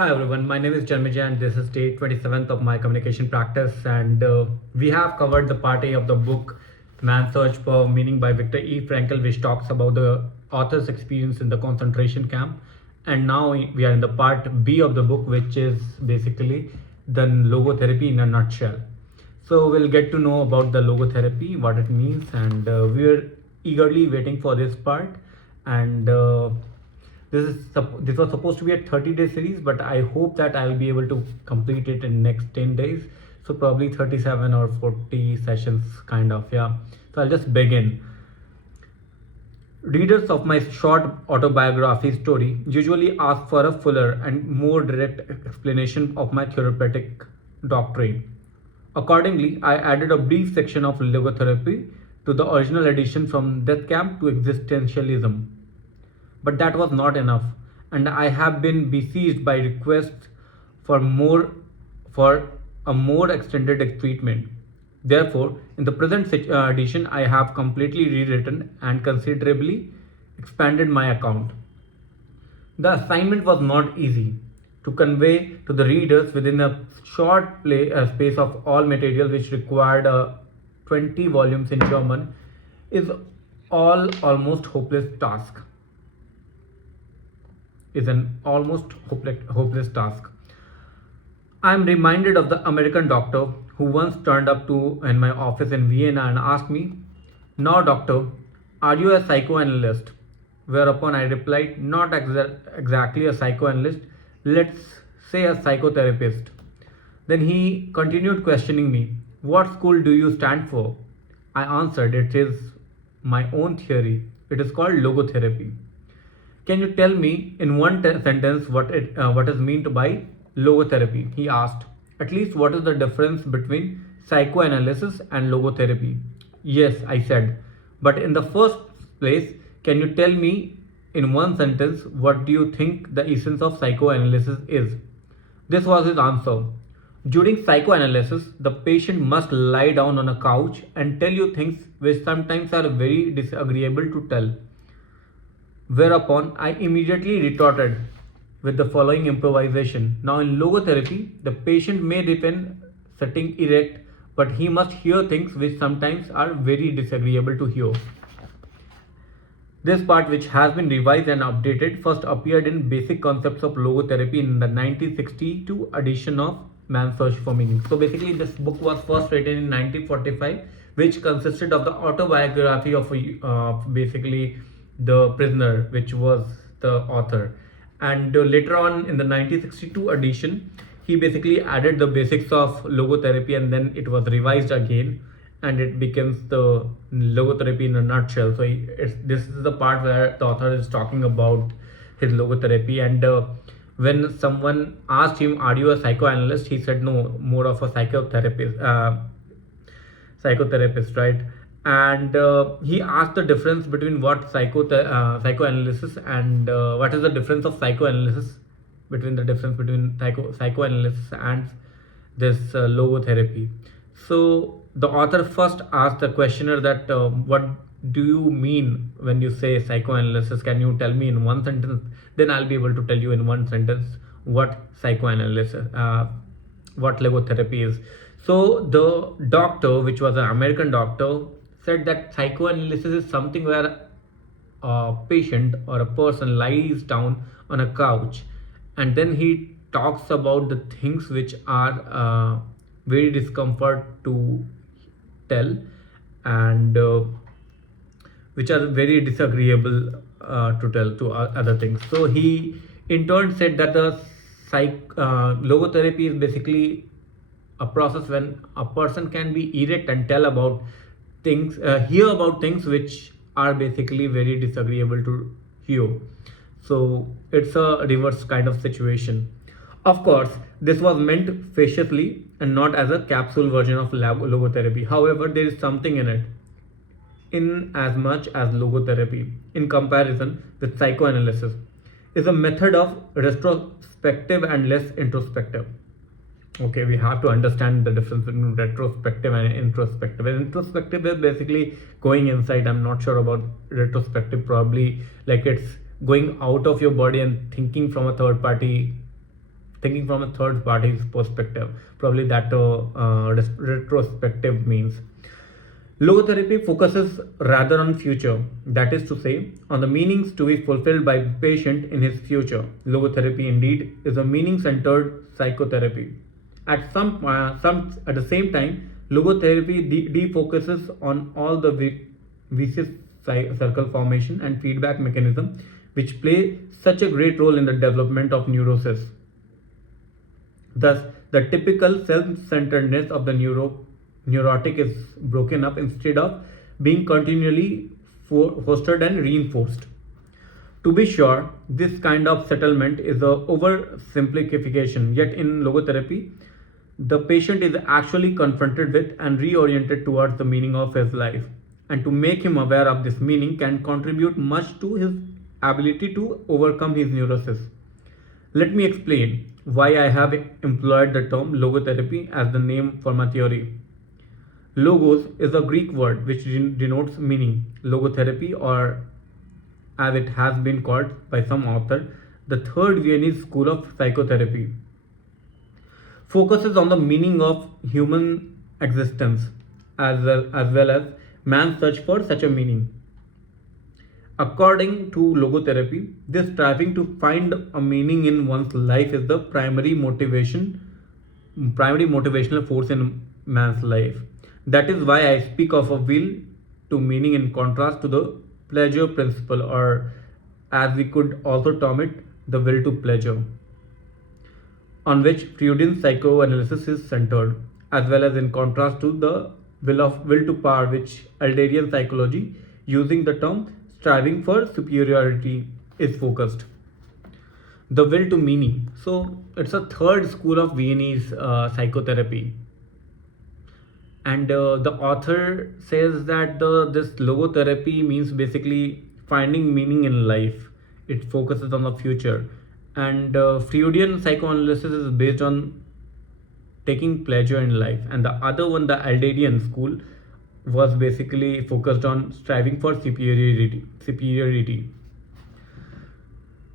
Hi everyone, my name is Janmijay and this is day 27th of my communication practice, and we have covered the part A of the book Man's Search for Meaning by Viktor E. Frankl, which talks about the author's experience in the concentration camp. And now we are in the part B of the book, which is basically the logotherapy in a nutshell. So we'll get to know about the logotherapy, what it means, and we're eagerly waiting for this part. And this was supposed to be a 30-day series, but I hope that I'll be able to complete it in next 10 days. So probably 37 or 40 sessions, kind of, yeah. So I'll just begin. Readers of my short autobiography story usually ask for a fuller and more direct explanation of my therapeutic doctrine. Accordingly, I added a brief section of logotherapy to the original edition from Death Camp to Existentialism. But that was not enough, and I have been besieged by requests for a more extended treatment. Therefore, in the present edition, I have completely rewritten and considerably expanded my account. The assignment was not easy. To convey to the readers within a short space of all material, which required 20 volumes in German, is almost hopeless task. Is an almost hopeless task. I am reminded of the American doctor who once turned up to in my office in Vienna and asked me, "Now, doctor, are you a psychoanalyst?" Whereupon I replied, "Not exactly a psychoanalyst, let's say a psychotherapist." Then he continued questioning me, "What school do you stand for?" I answered, "It is my own theory. It is called logotherapy." "Can you tell me in one sentence what is meant by logotherapy?" he asked. "At least what is the difference between psychoanalysis and logotherapy?" "Yes," I said. "But in the first place, can you tell me in one sentence what do you think the essence of psychoanalysis is?" This was his answer. "During psychoanalysis, the patient must lie down on a couch and tell you things which sometimes are very disagreeable to tell." Whereupon I immediately retorted with the following improvisation. "Now, in logotherapy, the patient may defend sitting erect, but he must hear things which sometimes are very disagreeable to hear." This part, which has been revised and updated, first appeared in Basic Concepts of Logotherapy in the 1962 edition of Man's Search for Meaning. So basically, this book was first written in 1945, which consisted of the autobiography of basically the prisoner, which was the author. And later on in the 1962 edition, he basically added the basics of logotherapy, and then it was revised again, and it becomes the logotherapy in a nutshell. So this is the part where the author is talking about his logotherapy. And when someone asked him, "Are you a psychoanalyst?" he said, "No, more of a psychotherapist, right?" And he asked the difference between what psychoanalysis and what is the difference of psychoanalysis between the difference between psychoanalysis and this logotherapy. So the author first asked the questioner that what do you mean when you say psychoanalysis? Can you tell me in one sentence? Then I'll be able to tell you in one sentence what psychoanalysis, what logotherapy is. So the doctor, which was an American doctor, said that psychoanalysis is something where a patient or a person lies down on a couch, and then he talks about the things which are very discomfort to tell, and which are very disagreeable to tell to other things. So he in turn said that the logotherapy is basically a process when a person can be erect and tell about things, hear about things which are basically very disagreeable to hear. So it's a reverse kind of situation. Of course, this was meant facetiously and not as a capsule version of logotherapy. However, there is something in it, in as much as logotherapy, in comparison with psychoanalysis, is a method of retrospective and less introspective. Okay, we have to understand the difference between retrospective and introspective. And introspective is basically going inside. I'm not sure about retrospective, probably like it's going out of your body and thinking from a third party thinking from a third party's perspective, probably that retrospective means. Logotherapy focuses rather on future, that is to say, on the meanings to be fulfilled by the patient in his future. Logotherapy indeed is a meaning-centered psychotherapy. At the same time, logotherapy defocuses on all the vicious circle formation and feedback mechanism which play such a great role in the development of neurosis. Thus, the typical self-centeredness of the neurotic is broken up instead of being continually fostered and reinforced. To be sure, this kind of settlement is a oversimplification, yet in logotherapy, the patient is actually confronted with and reoriented towards the meaning of his life. And to make him aware of this meaning can contribute much to his ability to overcome his neurosis. Let me explain why I have employed the term logotherapy as the name for my theory. Logos is a Greek word which denotes meaning. Logotherapy, or as it has been called by some author, the third Viennese school of psychotherapy, focuses on the meaning of human existence as well as man's search for such a meaning. According to logotherapy, this striving to find a meaning in one's life is the primary motivational force in man's life. That is why I speak of a will to meaning in contrast to the pleasure principle, or as we could also term it, the will to pleasure, on which Freudian psychoanalysis is centered, as well as in contrast to the will to power, which Adlerian psychology, using the term striving for superiority, is focused. The will to meaning. So it's a third school of Viennese psychotherapy, and the author says that this logotherapy means basically finding meaning in life. It focuses on the future, and Freudian psychoanalysis is based on taking pleasure in life, and the other one, the Adlerian school, was basically focused on striving for superiority.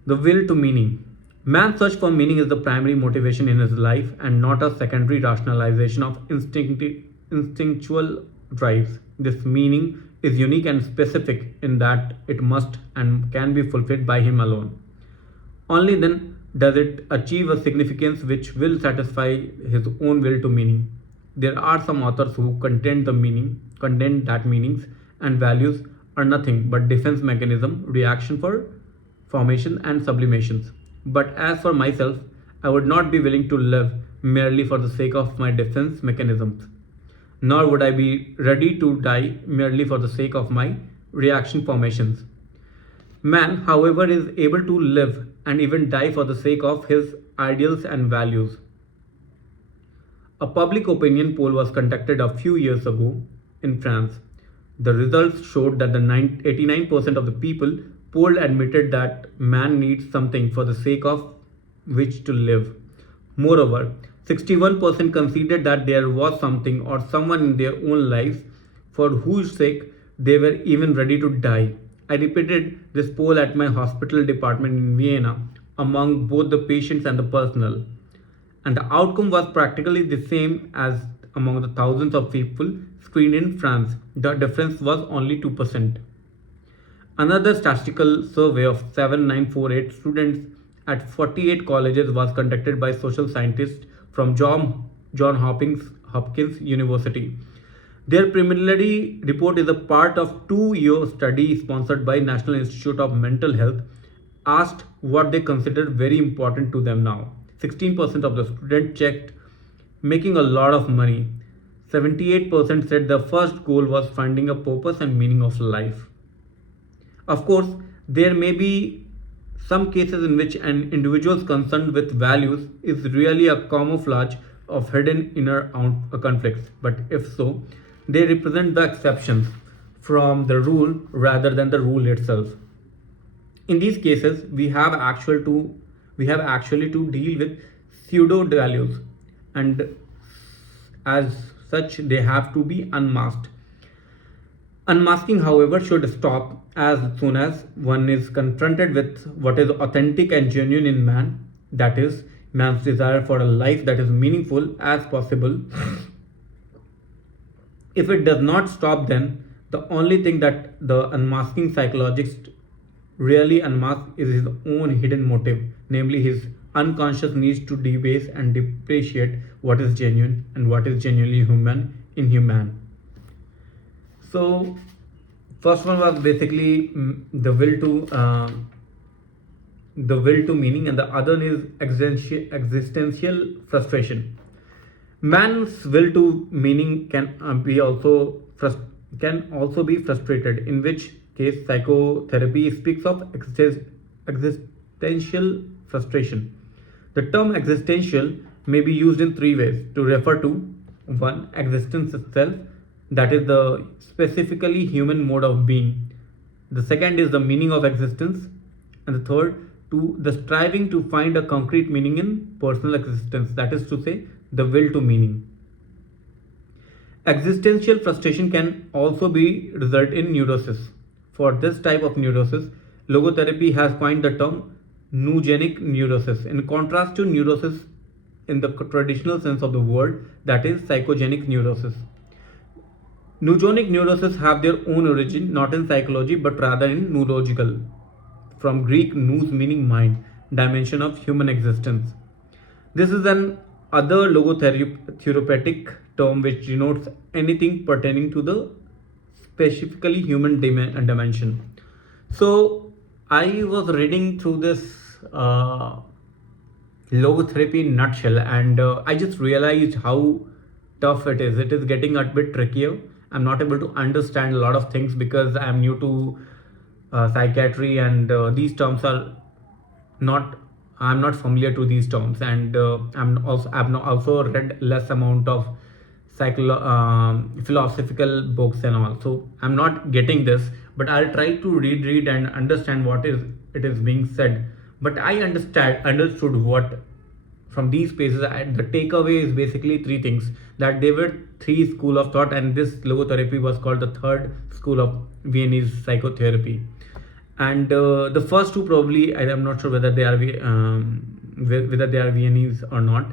The will to meaning. Man's search for meaning is the primary motivation in his life and not a secondary rationalization of instinctual drives. This meaning is unique and specific in that it must and can be fulfilled by him alone. Only then does it achieve a significance which will satisfy his own will to meaning. There are some authors who contend that meanings and values are nothing but defense mechanism, reaction for formation and sublimations. But as for myself, I would not be willing to live merely for the sake of my defense mechanisms, nor would I be ready to die merely for the sake of my reaction formations. Man, however, is able to live and even die for the sake of his ideals and values. A public opinion poll was conducted a few years ago in France. The results showed that 89% of the people polled admitted that man needs something for the sake of which to live. Moreover, 61% conceded that there was something or someone in their own lives for whose sake they were even ready to die. I repeated this poll at my hospital department in Vienna among both the patients and the personnel, and the outcome was practically the same as among the thousands of people screened in France. The difference was only 2%. Another statistical survey of 7948 students at 48 colleges was conducted by social scientists from John Hopkins University. Their preliminary report is a part of 2-year study sponsored by National Institute of Mental Health, asked what they considered very important to them now. 16% of the students checked making a lot of money. 78% said the first goal was finding a purpose and meaning of life. Of course, there may be some cases in which an individual's concern with values is really a camouflage of hidden inner conflicts, but if so, they represent the exceptions from the rule rather than the rule itself. In these cases, we have actually to deal with pseudo values, and as such, they have to be unmasked. Unmasking, however, should stop as soon as one is confronted with what is authentic and genuine in man, that is, man's desire for a life that is meaningful as possible. If it does not stop, then the only thing that the unmasking psychologist really unmasks is his own hidden motive, namely his unconscious needs to debase and depreciate what is genuine and what is genuinely human inhuman. So, first one was basically the will to meaning, and the other is existential frustration. Man's will to meaning can also be frustrated, in which case psychotherapy speaks of existential frustration. The term existential may be used in three ways to refer to: one, existence itself, that is the specifically human mode of being; the second is the meaning of existence; and the third, to the striving to find a concrete meaning in personal existence, that is to say, the will to meaning. Existential frustration can also be result in neurosis. For this type of neurosis, logotherapy has coined the term neurogenic neurosis, in contrast to neurosis in the traditional sense of the word, that is psychogenic neurosis. Neurogenic neuroses have their own origin not in psychology but rather in neurological, from Greek nous meaning mind, dimension of human existence. This is an other logotherapeutic term which denotes anything pertaining to the specifically human dimension. So I was reading through this logotherapy in nutshell, and I just realized how tough it is. It is getting a bit trickier. I'm not able to understand a lot of things because I'm new to psychiatry, and these terms are not I'm not familiar to these terms, and I've also read less amount of philosophical books and all, so I'm not getting this, but I'll try to read and understand what is it is being said. But I understood what from these spaces. The takeaway is basically three things: that there were three school of thought, and this logotherapy was called the third school of Viennese psychotherapy. And the first two, probably I am not sure whether they are Viennese or not,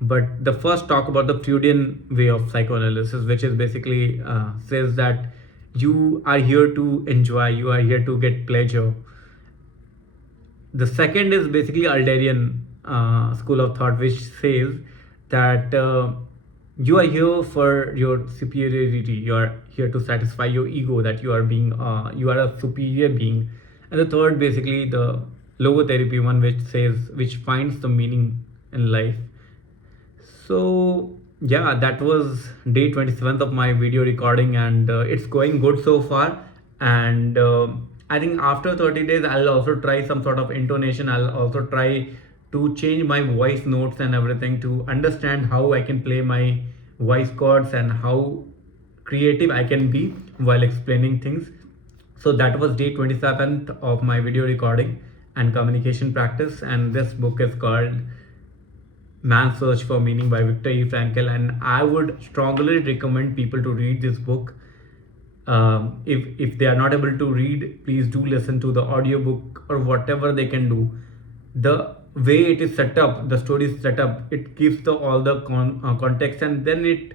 but the first talk about the Freudian way of psychoanalysis, which is basically says that you are here to enjoy, you are here to get pleasure. The second is basically Alderian school of thought, which says that you are here for your superiority, you are here to satisfy your ego, that you are a superior being. And the third, basically the logotherapy one, which finds the meaning in life. So yeah, that was day 27th of my video recording, and it's going good so far. And I think after 30 days I'll also try some sort of intonation. I'll also try to change my voice notes and everything to understand how I can play my voice chords and how creative I can be while explaining things. So that was day 27th of my video recording and communication practice, and this book is called Man's Search for Meaning by Viktor E. Frankl, and I would strongly recommend people to read this book. If they are not able to read, please do listen to the audiobook or whatever they can do. The way it is set up, the story is set up, it gives all the context, and then it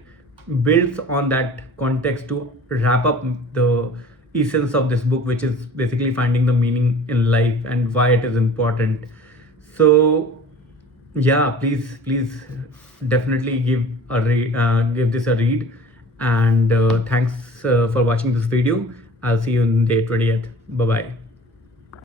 builds on that context to wrap up the essence of this book, which is basically finding the meaning in life and why it is important. So yeah, please definitely give this a read, and thanks for watching this video. I'll see you on day 20th. Bye bye.